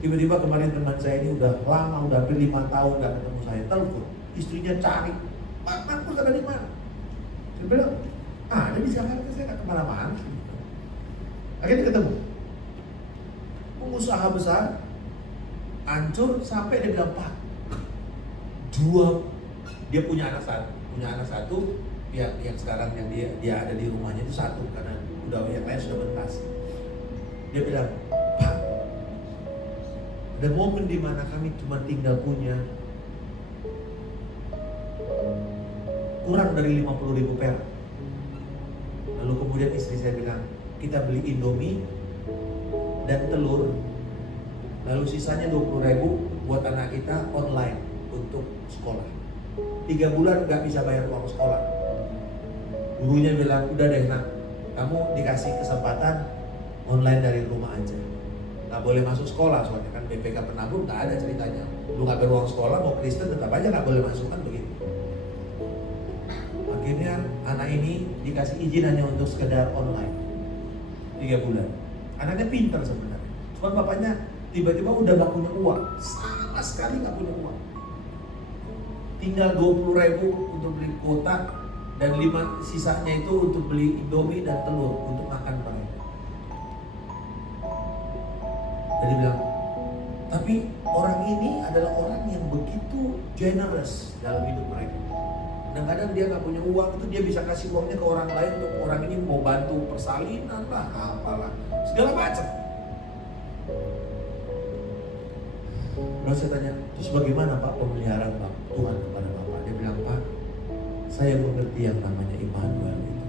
tiba-tiba kemarin teman saya ini udah lama, udah hampir 5 tahun gak ketemu saya. Telepon, istrinya cari, Pak Markus ada di mana? Saya bilang, ada di Jakarta, saya gak kemana-mana. Akhirnya ketemu. Pengusaha besar, hancur sampai dia bilang, Pak, dia punya anak satu, yang sekarang yang dia ada di rumahnya itu satu karena udah yang lain sudah mentas. Dia bilang, Pak, ada momen di mana kami cuma tinggal punya kurang dari 50.000 perak. Lalu kemudian istri saya bilang, kita beli Indomie dan telur, lalu sisanya 20.000 buat anak kita online untuk sekolah. 3 bulan gak bisa bayar uang sekolah. Gurunya bilang, udah deh nak, kamu dikasih kesempatan online dari rumah aja. Gak boleh masuk sekolah, soalnya kan BPK penabur gak ada ceritanya. Lu gak beruang sekolah, mau Kristen tetap aja gak boleh masuk, kan begitu. Akhirnya anak ini dikasih izin hanya untuk sekedar online 3 bulan. Anaknya pintar sebenarnya, cuma bapaknya tiba-tiba udah gak punya uang, sama sekali gak punya uang. Tinggal 20.000 untuk beli kuota dan 5 sisanya itu untuk beli Indomie dan telur untuk makan mereka. Jadi bilang, tapi orang ini adalah orang yang begitu generous dalam hidup mereka. Kadang-kadang dia nggak punya uang, itu dia bisa kasih uangnya ke orang lain untuk orang ini mau bantu persalinan lah, apalah, segala macam. Lalu saya tanya, terus bagaimana Pak pemeliharaan Pak Tuhan kepada Bapak? Dia bilang, Pak, saya mengerti yang namanya Immanuel itu.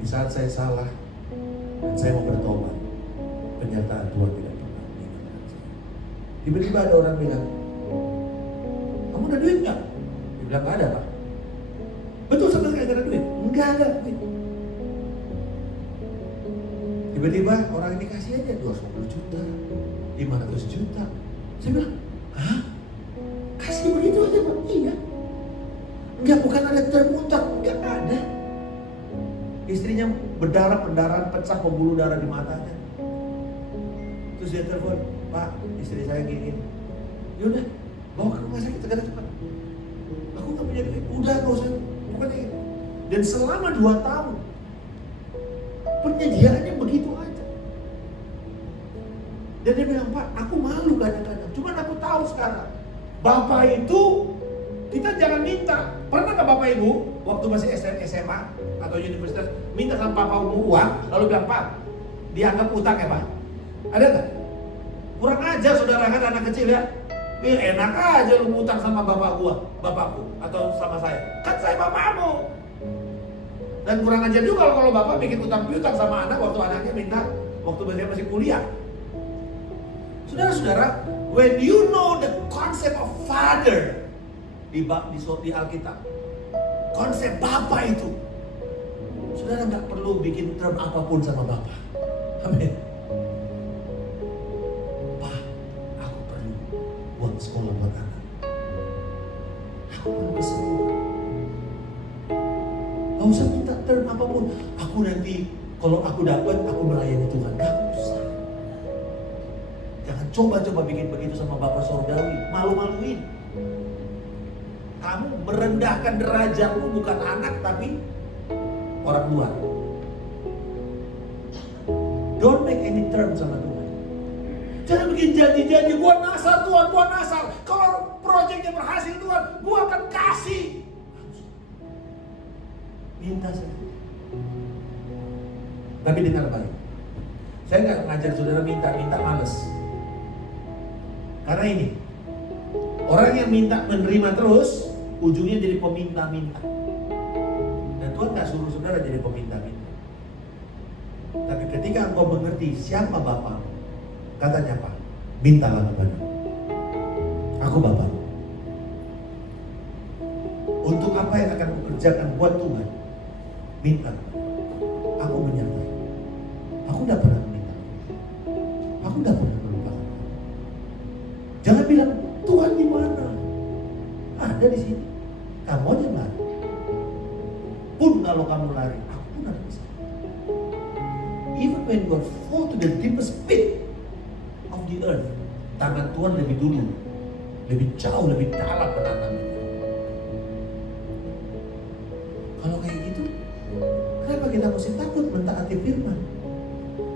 Di saat saya salah dan saya mau bertobat, penyertaan Tuhan tidak pernah meninggalkan saya. Tiba-tiba ada orang bilang, kamu ada duit nggak? Dia bilang, nggak ada Pak. Betul sama sekali nggak ada duit? Nggak ada duit. Tiba-tiba orang ini kasih aja 250 juta, 500 juta. Saya bilang, hah? Kasih begitu aja Pak? Iya. Enggak, bukan ada termutak, enggak ada. Istrinya berdarah, pendarahan pecah, pembuluh darah di matanya. Terus dia telepon, Pak, istri saya gini. Yaudah, bawa ke rumah sakit segera cepat. Aku nggak punya duit. Udah, nggak usah. Pokoknya gitu. Dan selama 2 tahun penyediaannya begitu aja. Dan dia bilang, Pak, aku malu kadang-kadang. Cuman aku tahu sekarang, Bapak itu kita jangan minta. Pernah nggak Bapak Ibu waktu masih SMA atau universitas minta sama Bapak Ibu uang, lalu bilang, Pak, dianggap utang ya Pak? Ada nggak? Kurang aja saudara kan anak kecil ya. Enak aja lu utang sama bapakku atau sama saya. Kan saya bapakmu. Dan kurang ajar juga kalau Bapak bikin utang piutang sama anak waktu anaknya minta waktu masih kuliah. Saudara-saudara, when you know the concept of father di Alkitab, konsep Bapak itu, saudara nggak perlu bikin term apapun sama Bapak. Amin. Pak, aku perlu buat sekolah buat anak. Aku perlu kesembuhan. Gak usah minta term apapun. Aku nanti kalau aku dapat, aku melayani Tuhan. Gak usah. Jangan coba-coba bikin begitu sama Bapak Sorgawi. Malu-maluin. Kamu merendahkan derajatmu bukan anak tapi orang luar. Don't make any term sama Tuhan. Jangan bikin janji-janji, gua nasar Tuhan, gua nasar. Kalau proyeknya berhasil Tuhan, gua akan kasih. Minta saja. Tapi dengar baik. Saya nggak ngajar saudara minta males. Karena ini, orang yang minta menerima terus, ujungnya jadi peminta-minta. Dan Tuhan nggak suruh saudara jadi peminta-minta. Tapi ketika engkau mengerti siapa Bapa, katanya apa? Mintalah kepada aku Bapa. Untuk apa yang akan kukerjakan buat Tuhan? Minta. Aku menyertai. Aku tidak pernah meminta. Aku tidak pernah melupakan. Jangan bilang Tuhan di mana? Ada di sini. Kamu aja lari. Pun kalau kamu lari, aku pun ada di sini. Even when you fall to the deepest pit of the earth, tangan Tuhan lebih dulu, lebih jauh, lebih dalam menatang kita. Kalau kayak gitu, kenapa kita mesti takut mentaati firman?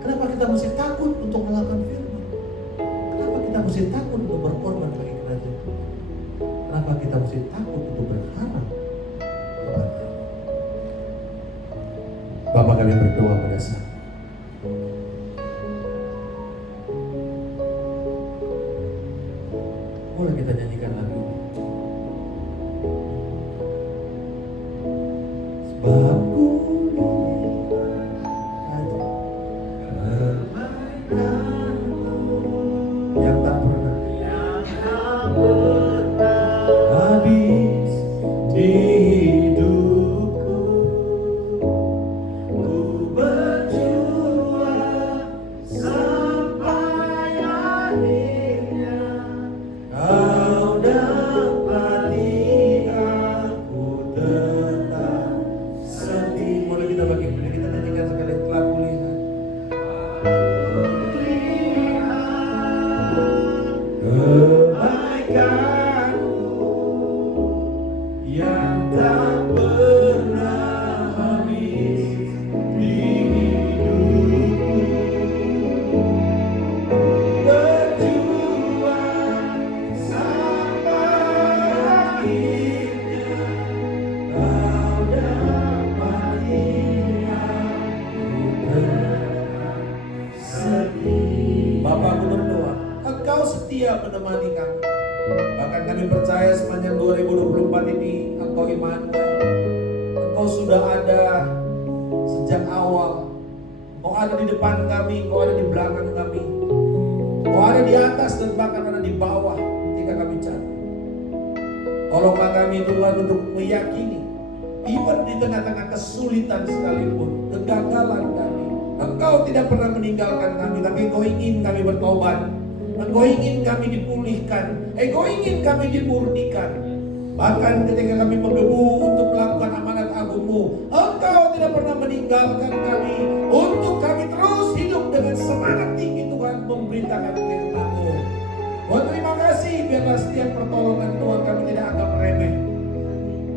Kenapa kita mesti takut untuk melakukan firman? Kenapa kita mesti takut untuk berkorban bagi kerajaan Tuhan? Kenapa kita mesti takut untuk berharap kepada Allah? Bapak kami berdoa pada saat boleh kita nyanyikan lagu ini. Sebab ku yang tak pernah habis di hidupku, ku berjuang sampai akhirnya. Kau dapati aku tetap setia. Boleh kita nyanyikan sekali lagu ini. Kebaikanmu yang tak pernah habis di hidupku, berjuang sampai akhirnya. Kau dapati aku tetap setia. Bapakku berdoa, Engkau setia menemani kami. Bahkan kami percaya sepanjang 2024 ini Engkau Immanuel. Engkau sudah ada sejak awal. Engkau ada di depan kami, Engkau ada di belakang kami. Engkau ada di atas dan bahkan ada di bawah ketika kami cari. Tolonglah kami Tuhan untuk meyakini, even di tengah-tengah kesulitan sekalipun, kegagalan kami, Engkau tidak pernah meninggalkan kami, tapi Engkau ingin kami bertobat. Engkau ingin kami dipulihkan, Engkau ingin kami dimurnikan. Bahkan ketika kami menggebu untuk melakukan amanat agung-Mu, Engkau tidak pernah meninggalkan kami, untuk kami terus hidup dengan semangat tinggi Tuhan memberitakan firman-Mu. Tuhan terima kasih, biarlah setiap pertolongan Tuhan kami tidak anggap remeh.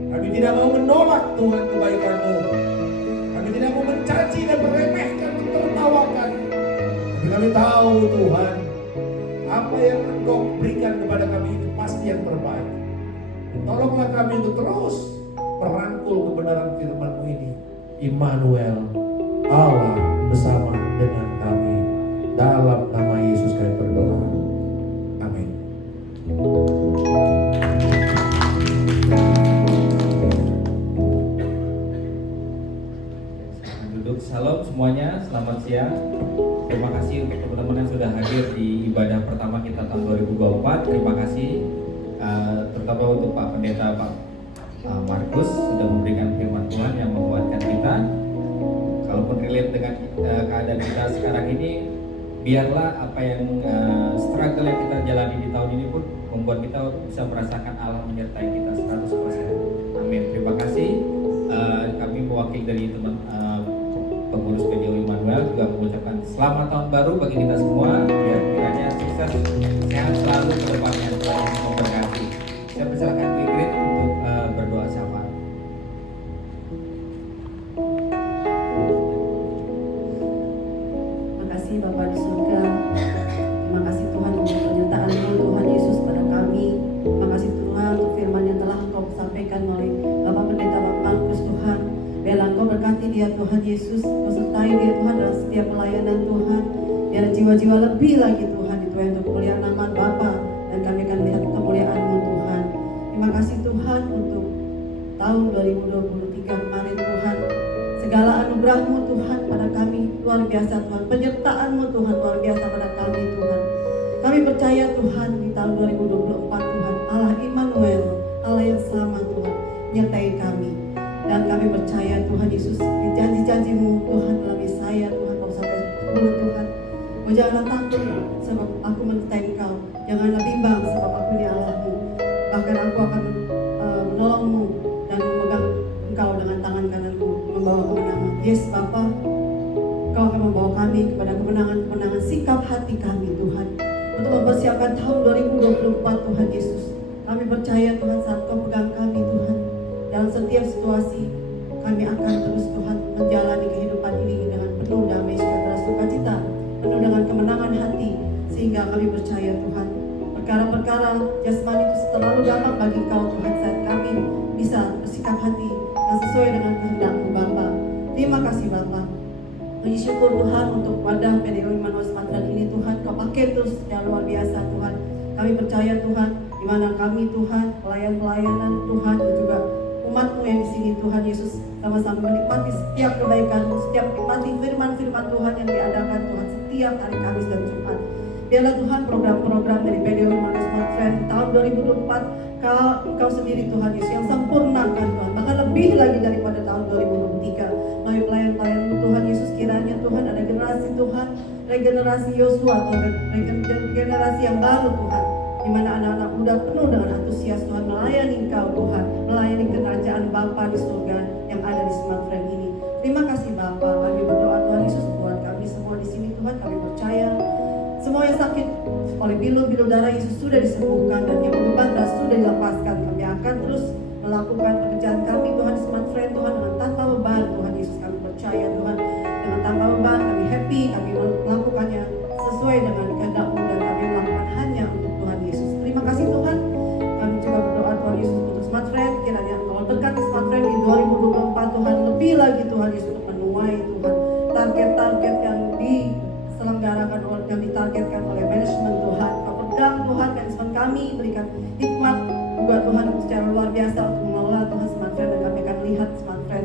Kami tidak mau menolak Tuhan kebaikan-Mu. Kami tidak mau mencaci dan meremehkan, menertawakan. Tapi kami tahu Tuhan, apa yang Engkau berikan kepada kami itu pasti yang terbaik. Tolonglah kami untuk terus merangkul kebenaran firman-Mu ini. Immanuel, Allah bersama dengan kami. Dalam nama Yesus kami berdoa. Amin. Duduk, salam semuanya, selamat siang. Terima kasih untuk teman-teman yang sudah hadir di ibadah pertama kita tahun 2024. Terima kasih terutama untuk Pak Pendeta Pak Markus sudah memberikan firman Tuhan yang menguatkan kita. Kalaupun relate dengan keadaan kita sekarang ini, biarlah apa yang struggle yang kita jalani di tahun ini pun membuat kita bisa merasakan Allah menyertai kita 100%. Amin. Terima kasih. Kami mewakili dari teman pengurus PDO Immanuel juga mengucapkan selamat tahun baru bagi kita semua. Biar kiranya sukses, sehat selalu ke depannya. Tuhan Yesus memberkati. Saya persilakan Bu Ingrid untuk berdoa syafaat. Terima kasih Bapak di surga. Terima kasih jiwa-jiwa lebih lagi Tuhan itu untuk kemuliaan nama Bapa, dan kami akan melihat kemuliaan-Mu Tuhan. Terima kasih Tuhan untuk tahun 2023 kemarin Tuhan. Segala anugerah-Mu Tuhan pada kami luar biasa Tuhan. Penyertaan-Mu Tuhan luar biasa pada kami Tuhan. Kami percaya Tuhan di tahun 2024 Tuhan Allah Immanuel, Allah yang sama Tuhan menyertai kami. Dan kami percaya Tuhan Yesus di janji-janji-Mu Tuhan dalam Yesaya Tuhan pasal 10 Tuhan. Oh, janganlah takut sebab aku menyertai Engkau. Janganlah bimbang sebab aku ini Allah-Mu. Bahkan aku akan menolong-Mu dan memegang Engkau dengan tangan kananku, membawa kemenangan. Yes Bapa, Engkau akan membawa kami kepada kemenangan-kemenangan. Sikap hati kami Tuhan untuk mempersiapkan tahun 2024 Tuhan Yesus. Kami percaya Tuhan saat Kau pegang kami Tuhan dalam setiap situasi, kami akan terus Tuhan menjalani kehidupan ini dengan penuh damai, sejahtera, sukacita, penuh dengan kemenangan hati, sehingga kami percaya Tuhan perkara-perkara jasmani itu terlalu gampang bagi Kau Tuhan, saat kami bisa bersikap hati yang sesuai dengan kehendak-Mu Bapa. Terima kasih Bapa. Puji syukur Tuhan untuk wadah PDO Immanuel Sumatera ini Tuhan, Kau pakai terus yang luar biasa Tuhan. Kami percaya Tuhan, di mana kami Tuhan, pelayan-pelayanan Tuhan, dan juga umat-Mu yang di sini Tuhan Yesus, sama-sama menikmati setiap kebaikan-Mu, setiap menikmati firman-firman Tuhan yang diadakan Tuhan setiap hari Kamis dan Jumat. Biarlah Tuhan program-program dari PDO Immanuel Sumatera tahun 2024 Kau sendiri Tuhan Yesus yang sempurnakan Tuhan, bahkan lebih lagi daripada tahun 2023. Melalui pelayan-pelayan-Mu Tuhan Yesus, kiranya Tuhan ada generasi Tuhan, regenerasi Yosua Tuhan, regenerasi yang baru Tuhan, di mana anak-anak muda penuh dengan antusias Tuhan melayani Engkau Tuhan, melayani kerajaan Bapa di surga yang ada di Sumatera ini. Terima kasih Bapa, kami berdoa Tuhan Yesus buat kami semua di sini Tuhan. Kami percaya semua yang sakit oleh bilu-bilu darah Yesus sudah disembuhkan, dan yang beban darah sudah dilepaskan. Kami akan terus melakukan pekerjaan kami Tuhan di Sumatera Tuhan dengan tanpa beban Tuhan Yesus. Kami percaya Tuhan dengan tanpa beban, kami happy, kami melakukannya sesuai dengan kehendak-Mu, dan kami melakukan hanya untuk Tuhan Yesus. Terima kasih Tuhan. Kami juga berdoa Tuhan Yesus untuk Sumatera, kiranya Engkau berkati Sumatera di 2024 Tuhan, lebih lagi Tuhan Yesus untuk menuai Tuhan target-target yang diselenggarakan oleh, yang ditargetkan oleh manajemen Tuhan. Kau pegang Tuhan manajemen kami, berikan hikmat juga Tuhan secara luar biasa untuk mengelola Tuhan Sumatera, dan kami akan lihat Sumatera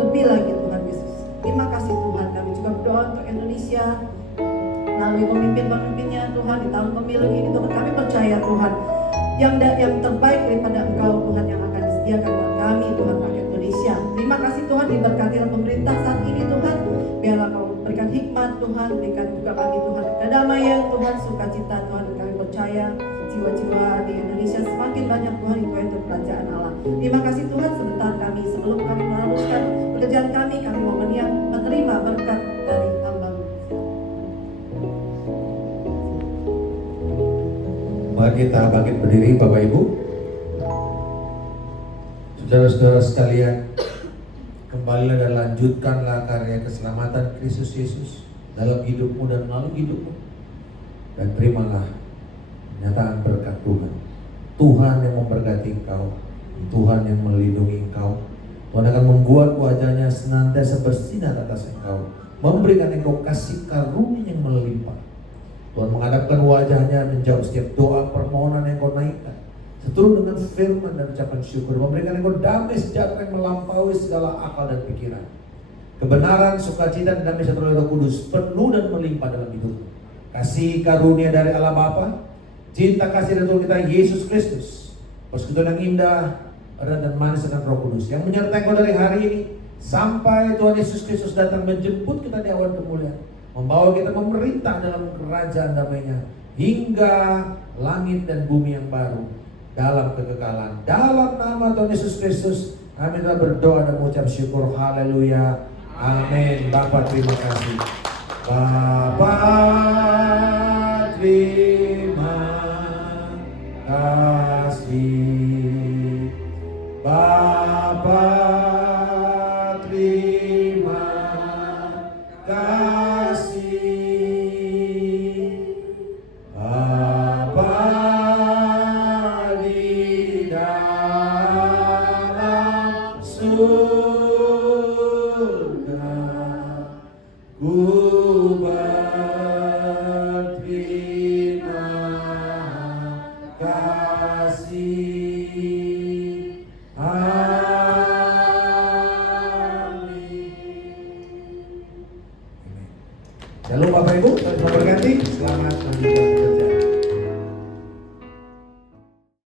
lebih lagi Tuhan Yesus. Terima kasih Tuhan. Kami juga berdoa untuk Indonesia melalui pemimpin-pemimpinnya Tuhan di tahun pemilu ini Tuhan. Kami percaya Tuhan yang terbaik daripada Engkau Tuhan yang akan disediakan buat kami Tuhan, rakyat Indonesia. Terima kasih Tuhan, diberkatilah pemerintah saat ini Tuhan. Biarlah Kau berikan hikmat Tuhan, berikan juga kami Tuhan kedamaian Tuhan, sukacita Tuhan. Dan kami percaya jiwa-jiwa di Indonesia semakin banyak Tuhan itu untuk kerajaan Allah. Terima kasih Tuhan. Sebentar kami sebelum kami meneruskan pekerjaan kami mau menerima berkat dari hamba-Mu. Mari kita bangkit berdiri Bapak Ibu. Saudara-saudara sekalian, kembalilah dan lanjutkanlah karya keselamatan Kristus Yesus dalam hidupmu dan melalui hidupmu, dan terimalah kenyataan berkat Tuhan. Tuhan yang memberkati engkau, Tuhan yang melindungi engkau. Tuhan akan membuat wajahnya senantiasa bersinar atas engkau, memberikan engkau kasih karunia yang melimpah. Tuhan menghadapkan wajahnya, menjawab setiap doa permohonan yang kau naikkan, seturut dengan firman dan ucapan syukur, memberikan engkau damai sejahtera yang melampaui segala akal dan pikiran. Kebenaran, sukacita, dan damai sejahtera Roh Kudus penuh dan melimpah dalam hidupmu. Kasih karunia dari Allah Bapa, cinta kasih dari Tuhan kita Yesus Kristus, persekutuan yang indah, erat dan manis dengan Roh Kudus yang menyertai engkau dari hari ini sampai Tuhan Yesus Kristus datang menjemput kita di awan kemuliaan, membawa kita memerintah dalam kerajaan damai-Nya hingga langit dan bumi yang baru dalam kekekalan. Dalam nama Tuhan Yesus Kristus kami telah berdoa dan mengucap syukur. Haleluya, amin. Bapa terima kasih. Bapa terima kasih. Bapa terima kasih. Bapa di dalam surga, ku berdoa Tuhan memberkati. Selamat.